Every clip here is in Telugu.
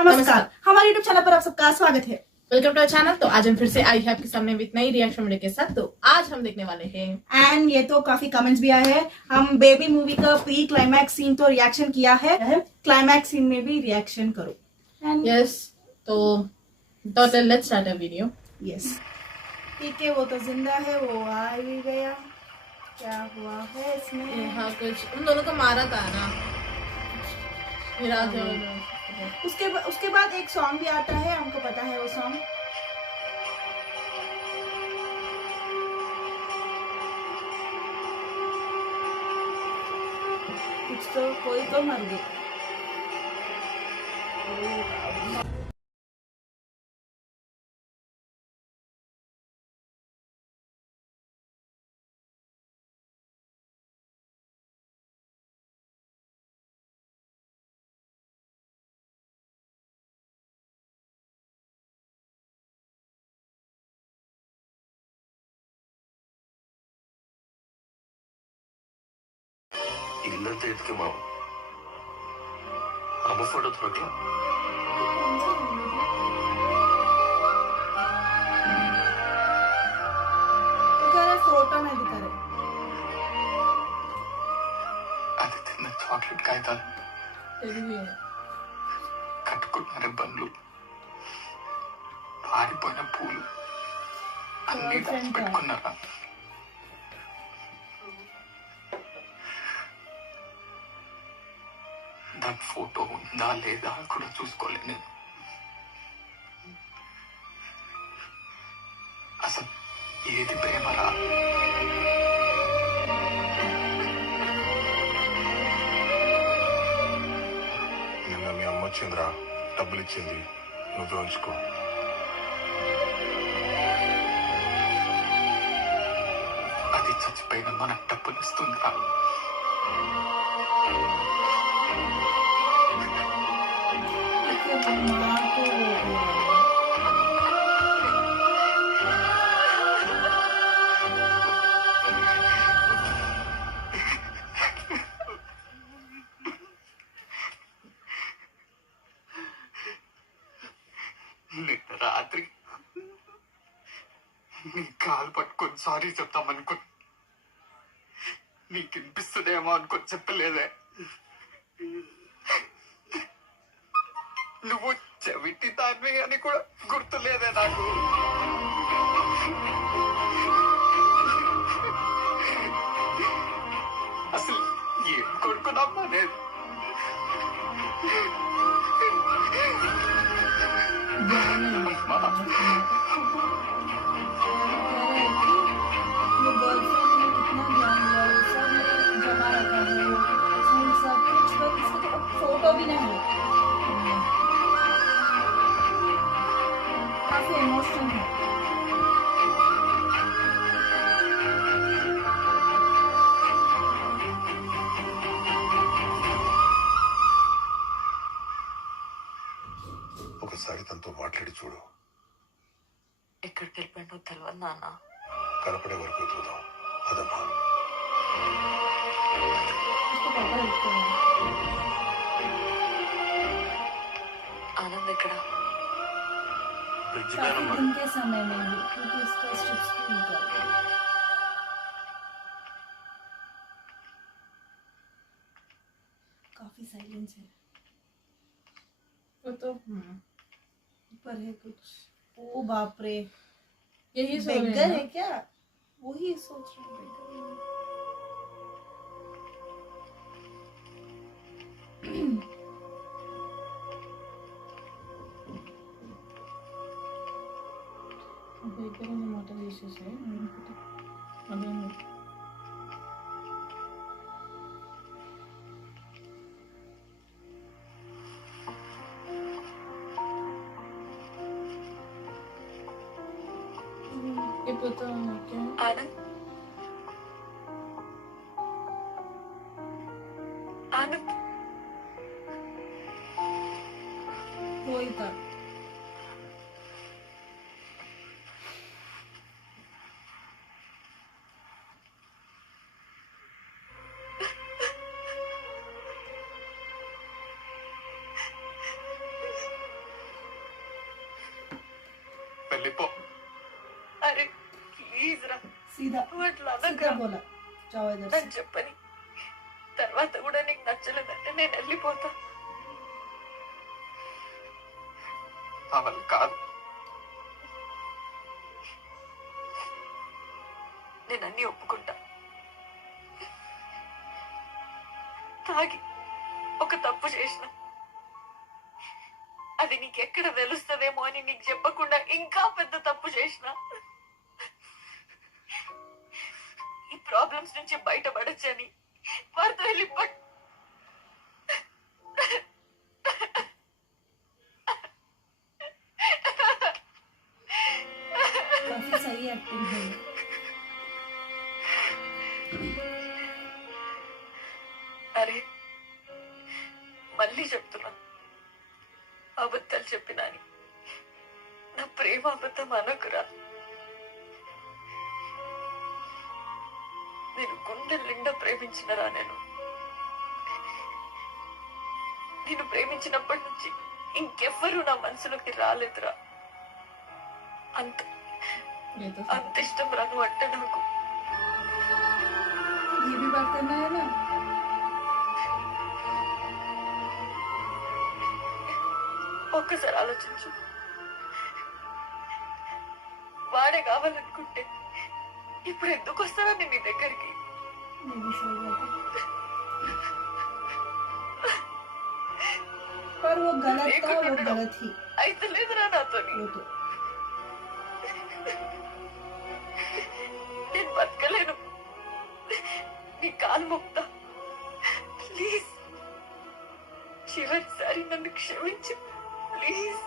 नमस्कार, हमारे यूट्यूब चैनल पर आप सबका स्वागत है। Welcome to channel. तो आज हम फिर से आई है आपके सामने विद नई रिएक्शन वीडियो के साथ। तो आज हम देखने वाले हैं एंड ये तो काफी कमेंट्स भी आए हैं। हम बेबी मूवी का प्री क्लाइमैक्स सीन तो रिएक्शन किया है, क्लाइमैक्स सीन में भी रिएक्शन करो। यस तो let's start a video. Yes ठीक है, वो तो जिंदा है, वो आ भी गया। क्या हुआ है इसमें? यहाँ कुछ उन दोनों को मारा था ना, उसके बाद एक सॉन्ग भी आता है, हमको पता है वो सॉन्ग। कुछ तो कोई तो मर गया। ಇಲ್ಲಂತ ಇದಕ್ಕೆ ಮಾವು ಅಮ್ಮ ಫೋಟೋ ತೊಡಕಲ फोटो में दिखा रहे అది తిన్న చాక్లెట్ కాగితాలు కట్టుకున్న రిబ్బన్లు పారిపోయిన పూలు అన్ని పెట్టుకున్నారా? దాని ఫోటో ఉందా లేదా కూడా చూసుకోలేదు నేను. అసలు ఏది ప్రేమరా? నిన్న మీ అమ్మ వచ్చిందిరా, డబ్బులు ఇచ్చింది, నువ్వే ఉంచుకో. అది చచ్చిపోయిన మనకు డబ్బులు ఇస్తుందిరా. నిన్న రాత్రి నీ కాలు పట్టుకొని సారీ చెప్తామనుకో, నీకు వినిపిస్తుందేమో అనుకొని చెప్పలేదే. నువ్వు చెవిటి దాన్ని అని కూడా గుర్తులేదే నాకు. అసలు ఏం కొడుకున్నామ్మా నేను? फोटो भी नहीं, काफी इमोशनल है। ఒకసారి తనతో మాట్లాడి చూడు. ఎక్కడికి వెళ్ళిపోయిందో తెలియదు నాన్న. కనపడే వరకు చూద్దాం. అదమ్మా ఆనంద్ ఎక్కడ? दिन के समय में भी, क्योंकि इसका स्ट्रिप्स भी निकल काफी साइलेंस है। वो तो ऊपर है कुछ। ओ बाप रे, यही सो रहे बेगर हैं है क्या? वही सोच रहे हैं, बेगर मोटर इश्यूज है। ये पता है क्या? ఆనంద్ ఆనంద్ वही था। వెళ్ళిపో. అరే ప్లీజ్ రా, सीधा నువ్వు అట్లా सीधा అనగా. बोला जाओ इधर से నాకు చెప్పని తర్వాత కూడా నీకు నచ్చలేదంటే నేను వెళ్ళిపోతా. నా వల్ల కాదు. నేను అన్ని ఒప్పుకుంటా. తాగి ఒక తప్పు చేసిన, అది నీకెక్కడ తెలుస్తుందేమో అని నీకు చెప్పకుండా ఇంకా పెద్ద తప్పు చేసిన. ఈ ప్రాబ్లమ్స్ నుంచి బయటపడచ్చని వారితో వెళ్ళిపోయి काफी सही एक्टिंग है అరే మళ్ళీ చెప్తున్నా, అబద్ధాలు చెప్పినా అని నా ప్రేమ అబద్ధం అనకురా. నేను గుండె నిండా ప్రేమించినరా. నేను ప్రేమించినప్పటి నుంచి ఇంకెవ్వరూ నా మనసులోకి రాలేదురా. అంత ये तो అంత ఇష్టం రాను అంటే నాకు. ये भी बात करना है ना ఒక్కసారి ఆలోచించు. వాడే కావాలనుకుంటే ఇప్పుడు ఎందుకు వస్తారా నేను నీ దగ్గరికి? ये भी सही बात है पर वो गलत था वो गलत ही అయితే లేదురా నాతోని. वो तो నేను బతకలేను. నీ కాలు మొక్తా ప్లీజ్. చివరిసారి నన్ను క్షమించు ప్లీజ్.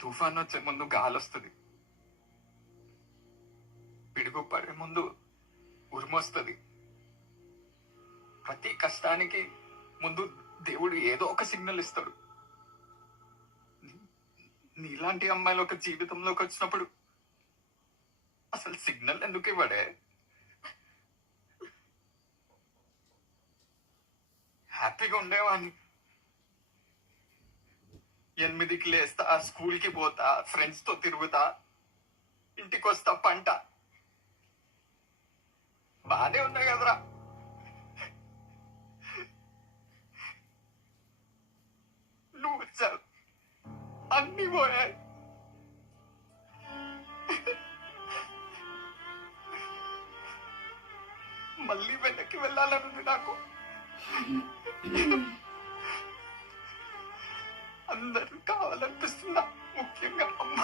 తుఫాన్ వచ్చే ముందు గాలి వస్తుంది, పిడుగు పడే ముందు ఉరుమొస్తుంది. ప్రతి కష్టానికి ముందు దేవుడు ఏదో ఒక సిగ్నల్ ఇస్తాడు. నీలాంటి అమ్మాయిలు ఒక జీవితంలోకి వచ్చినప్పుడు అసలు సిగ్నల్ ఎందుకు ఇవ్వడే? హ్యాపీగా ఉండేవాడిని. 8కి లేస్తా, స్కూల్కి పోతా, ఫ్రెండ్స్ తో తిరుగుతా, ఇంటికి వస్తా, పంట బానే ఉన్నాయి కదరా. నువ్వు వచ్చావు, అన్ని పోయాయి. మళ్ళీ వెనక్కి వెళ్ళాలనుంది నాకు. అందరూ కావాలనిపిస్తుందా, ముఖ్యంగా అమ్మ.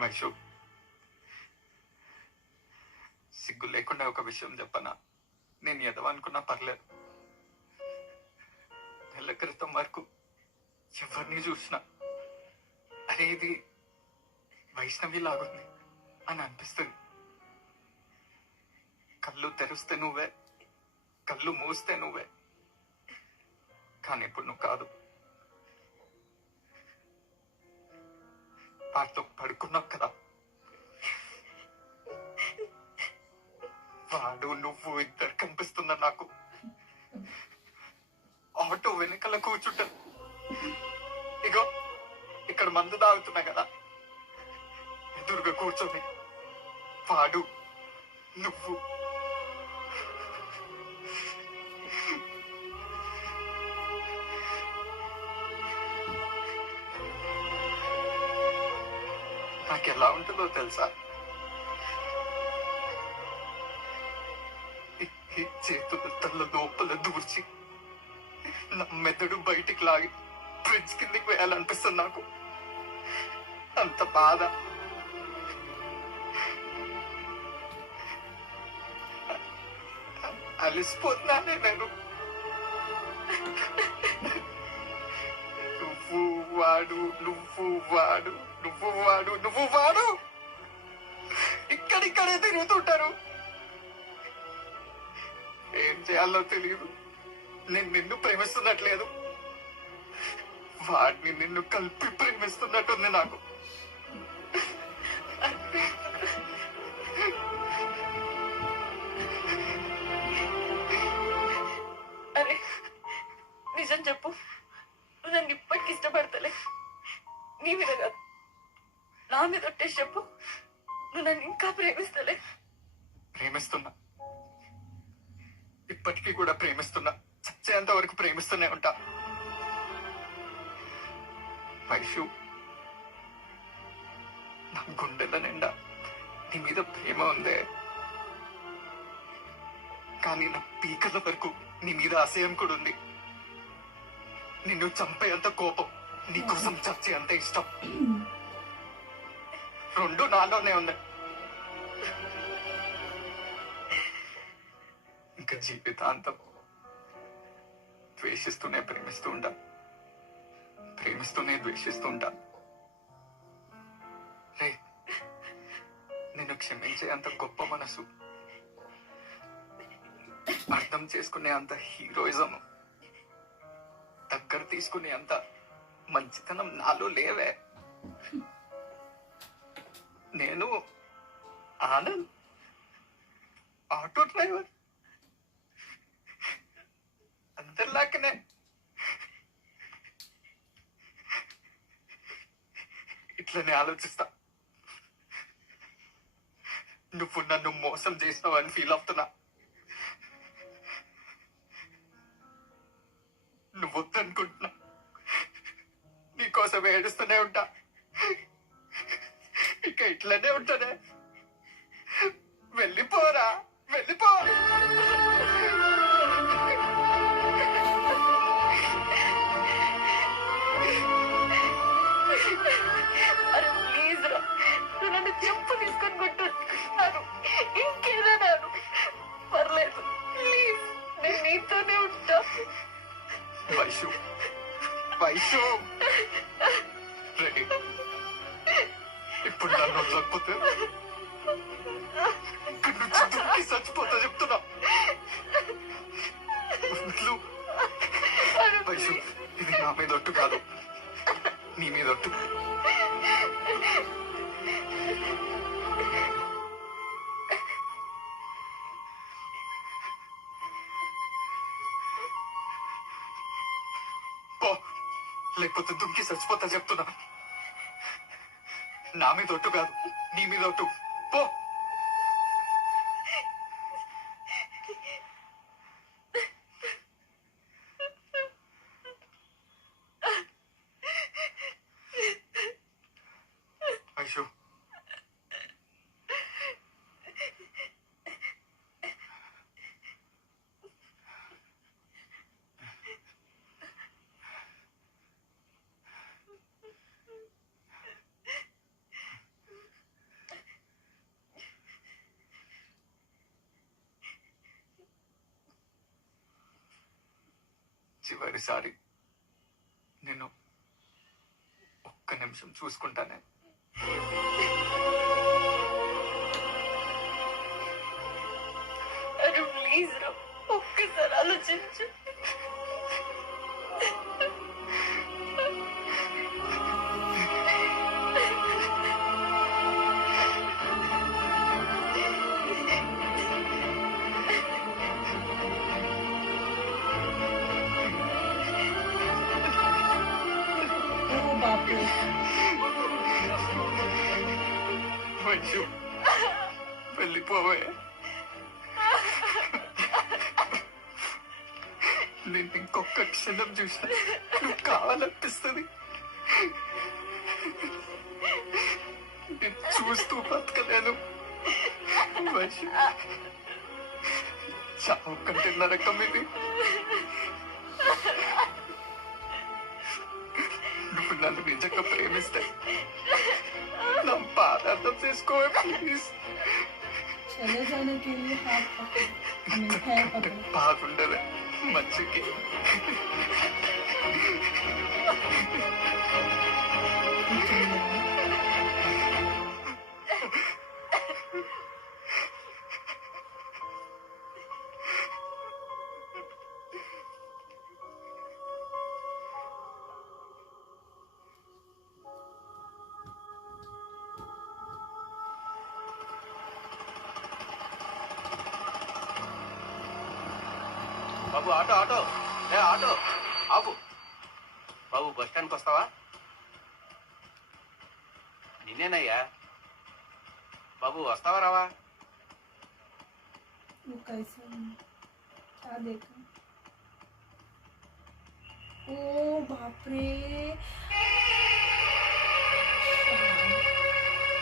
వైషు, సిగ్గు లేకుండా ఒక విషయం చెప్పనా? నేను ఎదవనుకున్నా పర్లేదు. నెల క్రితం వరకు ఎవరిని చూసినా అరే ఇది వైష్ణవి లాగుంది అని అనిపిస్తుంది. కళ్ళు తెరిస్తే నువ్వే, కళ్ళు మూస్తే నువ్వే. కానీ ఇప్పుడు నువ్వు కాదు. వాటితో పడుకున్నావు కదా, వాడు నువ్వు ఇద్దరు కనిపిస్తున్నా నాకు. ఆటో వెనకాల కూర్చుంటాను, ఇగో ఇక్కడ మందు తాగుతున్నా కదా, ఎదురుగా కూర్చొని వాడు నువ్వు. నాకు ఎలా ఉంటుందో తెలుసా? ఈ చేతుల తల్ల లోపల దూర్చి నా మెదడు బయటికి లాగి ఫ్రిడ్జ్ కిందికి వేయాలనిపిస్తుంది నాకు. అంత బాధ. అలసిపోతున్నానే నేను. నువ్వు వాడు నువ్వు వాడు నువ్వు వాడు నువ్వు వాడు ఇక్కడిక్కడే తిరుగుతుంటారు. ఏం చేయాలో తెలియదు. నేను నిన్ను ప్రేమిస్తున్నట్లేదు, వాడిని నిన్ను కలిపి ప్రేమిస్తున్నట్టుంది నాకు. అరే నిజం చెప్పు, నువ్వు నన్ను ఇప్పటికి ఇష్టపడతలే. నీ మీద కాదు, నా మీద ఒట్టేసి చెప్పు, నువ్వు నన్ను ఇంకా ప్రేమిస్తలే. ప్రేమిస్తున్నా, ఇప్పటికీ కూడా ప్రేమిస్తున్నా, చచ్చేంత వరకు ప్రేమిస్తూనే ఉంటా. వైషు, నా గుండెల నిండా నీ మీద ప్రేమ ఉందే, కానీ నా పీకల వరకు నీ మీద అసహ్యం కూడా ఉంది. నిన్ను చంపేంత కోపం, నీకోసం చచ్చేంత ఇష్టం, రెండు నాలోనే ఉన్నాయి. ఇంకా జీవితాంతం ద్వేషిస్తూనే ప్రేమిస్తూ ఉంటా, ప్రేమిస్తూనే ద్వేషిస్తూ ఉంటా. లే, నిన్ను క్షమించే అంత గొప్ప మనసు, అర్థం చేసుకునే అంత హీరోయిజం, దగ్గర తీసుకునే అంత మంచితనం నాలో లేవే. నేను ఆనంద్, ఆటో డ్రైవర్, అందరిలాగానే ఇట్లనే ఆలోచిస్తా. నువ్వు నన్ను మోసం చేసినావు అని ఫీల్ అవుతున్నా. నువ్వు వద్దనుకుంటున్నా, నీకోసం ఏడుస్తూనే ఉంటా. ఇక ఇట్లనే ఉంటానే. వెళ్ళిపోరా, వెళ్ళిపో. అరే ప్లీజ్ రా, నువ్వు నన్ను చెప్పు తీసుకొని కొట్టున్నాను, ఇంకేదైనా పర్లేదు, ప్లీజ్ నేను నీతోనే ఉంటా. వైషు, వైషు, రెడీ. ఇప్పుడు నన్ను వదలకపోతే ఇక్కడి నుంచి దుక్కి చచ్చిపోతా చెప్తున్నా. వైషు, ఇది నా మీద ఒట్టు కాదు, నీ మీద ఒట్టు. పో, లేకపోతే దుక్కి చచ్చిపోతా చెప్తున్నా. నా మీద ఒట్టు కాదు, నీ మీద ఒట్టు. పో. వైషు, చివరిసారి నేను ఒక్క నిమిషం చూసుకుంటానే. అరే ప్లీజ్ రా, ఒక్కసారి ఆలోచించు. ओ बाप रे, వైషు, వెళ్ళిపోవే. నేను ఇంకొక క్షణం చూసిన నువ్వు కావాలనిపిస్తుంది. నేను చూస్తూ బతకలేను వైషు. చావు కంటే నరకం ఇది. నువ్వు నన్ను నిజంగా ప్రేమిస్తే నా బాధ అర్థం చేసుకోవే ప్లీజ్. चले जाने के लिए हाथ पकड़ो, पैर पकड़ो। బాగుండలే మంచికి బాబు ఆటో ఆటో ఏ ఆటో ఆపు బాబు బస్ స్టాండ్కి వస్తావా నిన్నేనయ్యా బాబు వస్తావా రావా वो कैसा है? क्या देखा? ओ बाप रे,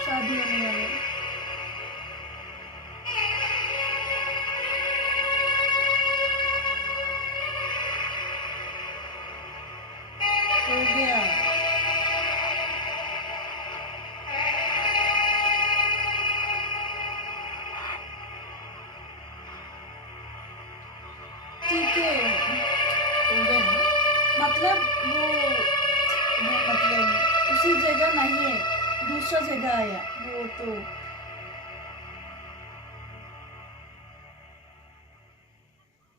शादी होने वाले। हो गया। ठीक है, मतलब वो मतलब उसी जगह नहीं है, दूसरा जगह आया वो तो।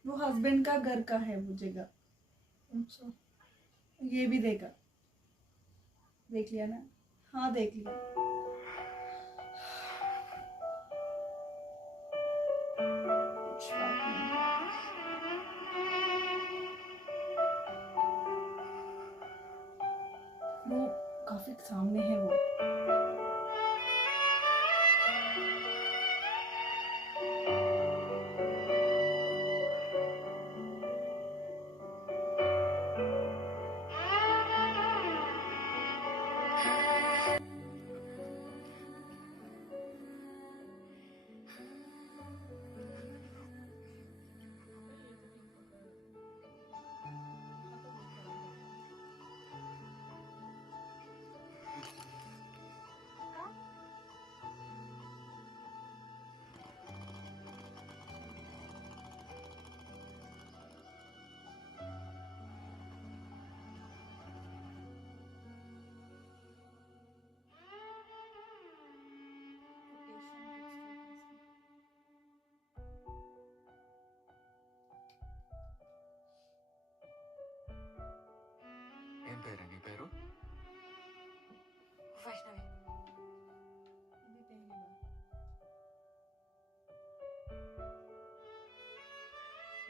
वो हस्बैंड का घर का है वो जगह। अच्छा, ये भी देखा, देख लिया ना? हाँ देख लिया। कुछ बात नहीं। वो काफी सामने है वो। ఏం పేరు నీ పేరు వైష్ణవి ये भी पहली बार।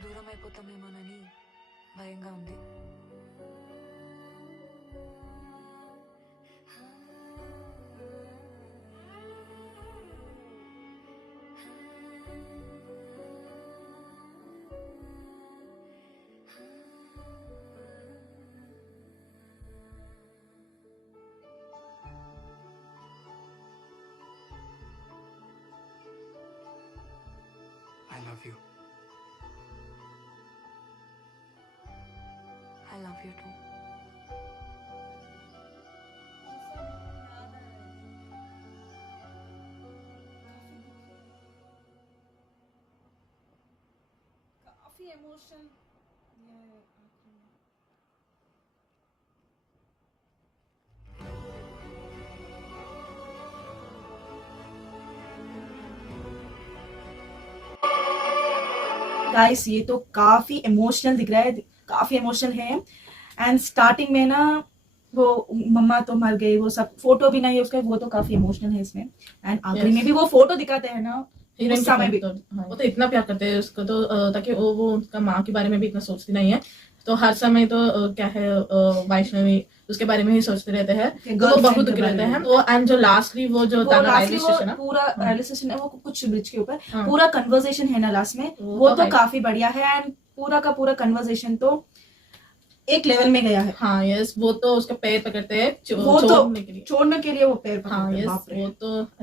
దూరం అయిపోతామేమోనని భయంగా ఉంది. I love you I love you too. काफी इमोशनल दिया है आखिर में। गाइस ये तो काफी इमोशनल दिख रहा है, काफी इमोशनल है। एंड स्टार्टिंग में ना वो मम्मा तो मर गई, वो सब फोटो भी नहीं है उसका, वो तो काफी इमोशनल है इसमें। एंड आखिरी में भी वो फोटो दिखाते हैं ना, हीरोइन उस समय भी तो, हाँ, वो तो इतना प्यार करते हैं उसको तो ताकि वो उसका माँ के बारे में भी इतना सोचती नहीं है, तो हर समय तो क्या है वैष्णवी उसके बारे में ही सोचते रहते हैं, तो वो बहुत दुखी रहते हैं। वो एंड जो लास्टली वो जो वो ताना लास्टली रेलवे वो स्टेशन है, पूरा रेलवे स्टेशन है, वो कुछ ब्रिज के ऊपर हाँ। पूरा कन्वर्सेशन है ना लास्ट में, वो वो तो तो काफी बढ़िया है। एंड पूरा का पूरा कन्वर्सेशन तो एक लेवल में गया है। हाँ यस, वो तो उसका पैर पकड़ते हैं वो तो छोड़ने के लिए। छोड़ने के लिए वो पैर हाँ पकड़ते हैं, यस, बाप रे। वो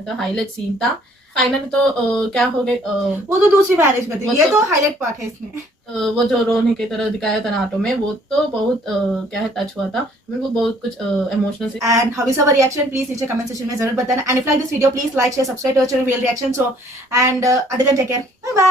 तो हाईलाइट सीन था। फाइनली तो क्या हो गए वो तो दूसरी मैरिज करती वो है, ये तो- तो हाईलाइट पार्ट है इसमें। वो जो रोने की तरह दिखाया था नाटो में, वो तो बहुत क्या है टच हुआ था मेरे को, बहुत कुछ emotional. And how is our reaction? Please नीचे comment section में जरूर बताना. And if you like this video, please like, share, subscribe to our channel Real Reaction. So and until then, take care. Bye bye.